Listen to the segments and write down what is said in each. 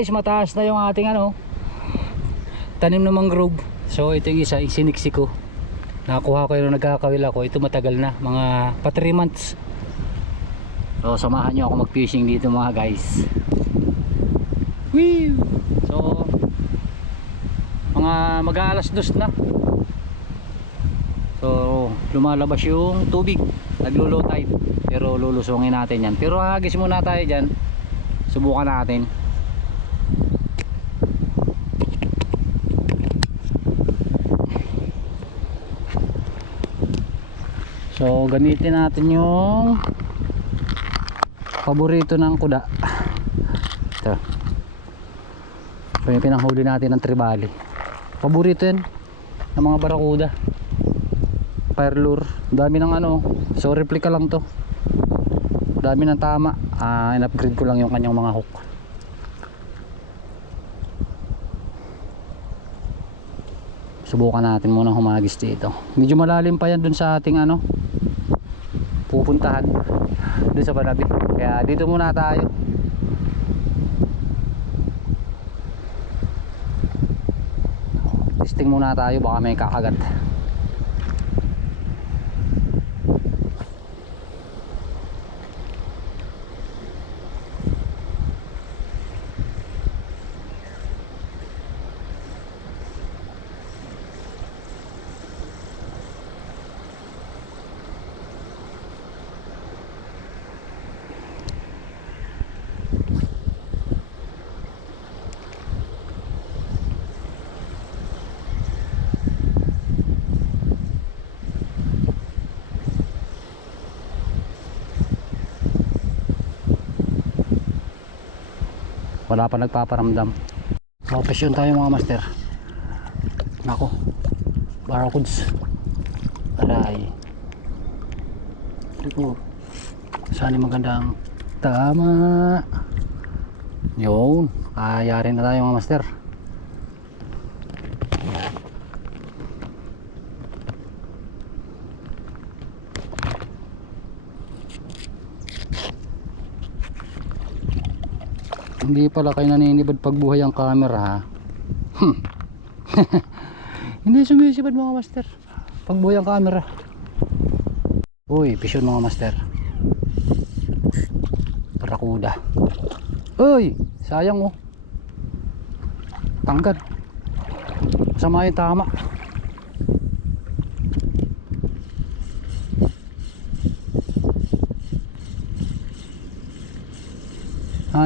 guys, mataas na yung ating tanim ng mangrove. So ito yung isa, isiniksi ko. Nakuha ko yung nagkakawil ako. Ito matagal na, mga pa 3 months. So samahan nyo ako mag fishing dito mga guys. Woo! So mga mag-aalas 2 na. So lumalabas yung tubig, naglo-low tide. Pero lulusungin natin yan. Pero hagis muna tayo dyan. Subukan natin. So gamitin natin yung paborito ng kuda. Ito. So yung pinanghuli natin ng tribali. Paborito yan ng mga barakuda. Fire lure. Dami ng so replica lang to. Dami ng tama. In-upgrade ko lang yung kanyang mga hook. Subukan natin muna humagis dito. Medyo malalim pa yan dun sa ating pupuntahan dun sa Panabi. Kaya dito muna tayo. Testing muna tayo, baka may kakagat. Wala pa nagpaparamdam. Mapasyon tayo mga master. Nako, barracuds. Aray. Ito. Saan yung magandang tama. Yun. Kayari na tayo mga master. Hindi pala kayo naninibad pagbuhay ang camera ha. Hindi sumisibad mga master pagbuhay ang camera. Uy, pisyon mga master. Barakuda. Uy, sayang Tangkad. Masama yung tama.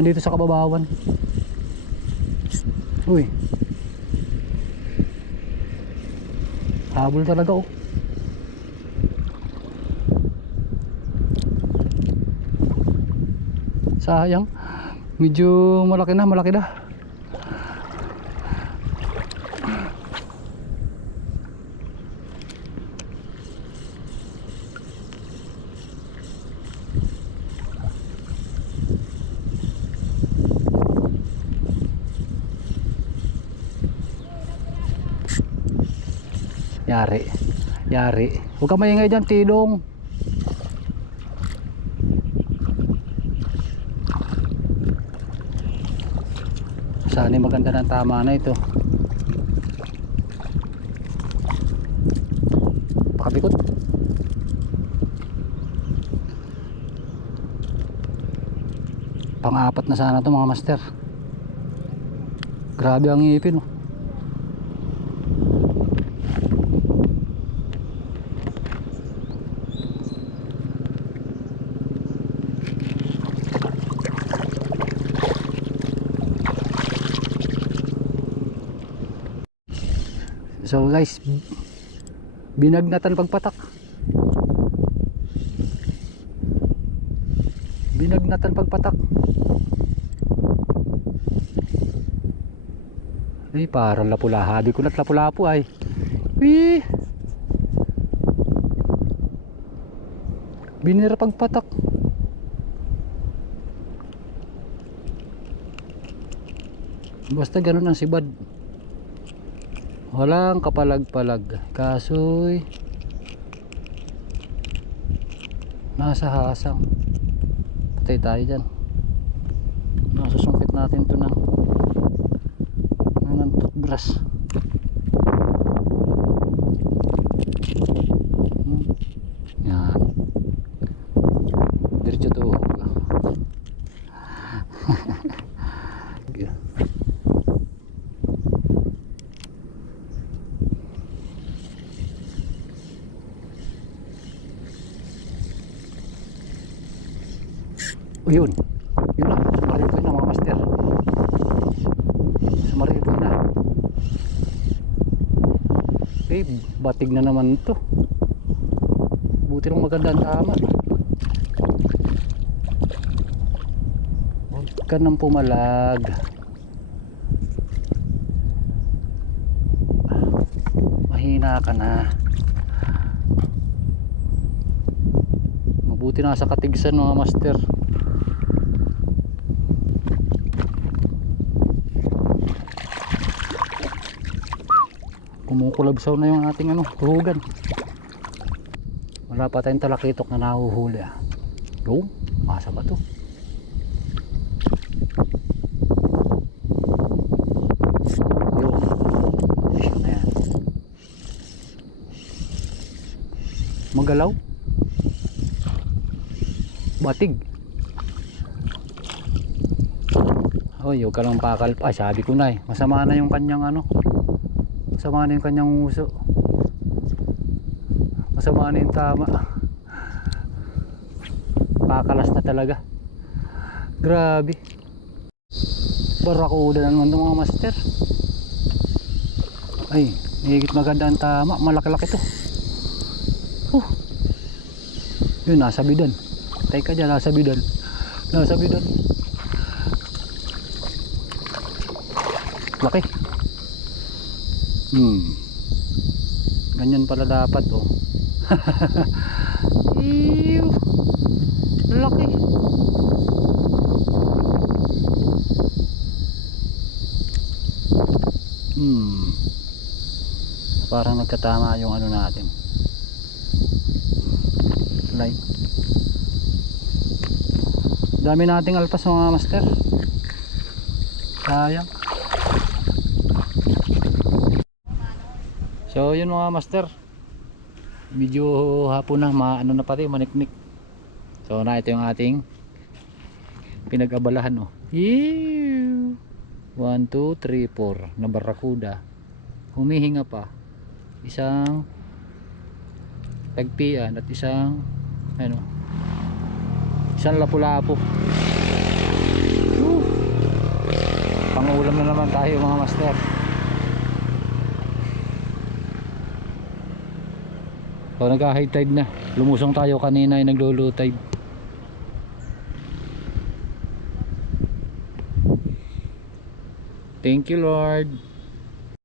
Dito sa kababawan. Uy, habol talaga sayang, medyo malaki na. Yari. Huwag ka maingay dyan, Tidong. Sana maganda ng tama na ito. Pakabikot. Pang-apat na sana ito mga master. Grabe ang ngipin So guys, binagnatan pagpatak. Ay, parang lapula. Habi ko na't lapu-lapu ay. Wee! Binira pagpatak. Basta ganun ang sibad. Walang kapalag-palag. Kasoy nasa hasang. Patay tayo dyan. Nasusungkit natin ito na libras. Yan. Diretso to. O yun. Yun na. Sumaril ko na mga master. Sumaril ko na. Eh, batig na naman to. Buti lang maganda ang tama. Huwag ka nang pumalag. Mahina ka na. Mabuti na sa katigsan mga master. Kumukulabsaw na yung ating tuhugan. Wala pa tayong talakitok na nahuhuli ah. Yo, asa ba to? Yo, yun na yan. Magalaw? Batig. Oy, huwag ka lang pakal. Ay, sabi ko na eh. Masama na yung kanyang masama na yung kanyang uso. Masama na yung tama. Pakalas na talaga. Grabe. Barakuda na naman ito mga master. Ay, higit maganda ang tama. Malaki-laki to. Yun, nasa bidan. Tay ka dyan, nasa bidan. Nasa bidan. Laki. Ganyan pala dapat oh. Ew, laki. Parang nagkatama yung natin line. Dami nating alpas mga master. Sayang. So yun mga master, medyo hapon na, na pati, maniknik. So na ito yung ating pinag-abalahan oh. 1, 2, 3, 4 na barakuda. Humihinga pa. Isang tagpian at isang isang lapu-lapu. Pangulam na naman tayo mga master. So nagka-high tide na. Lumusong tayo kanina ay naglo-low tide. Thank you Lord.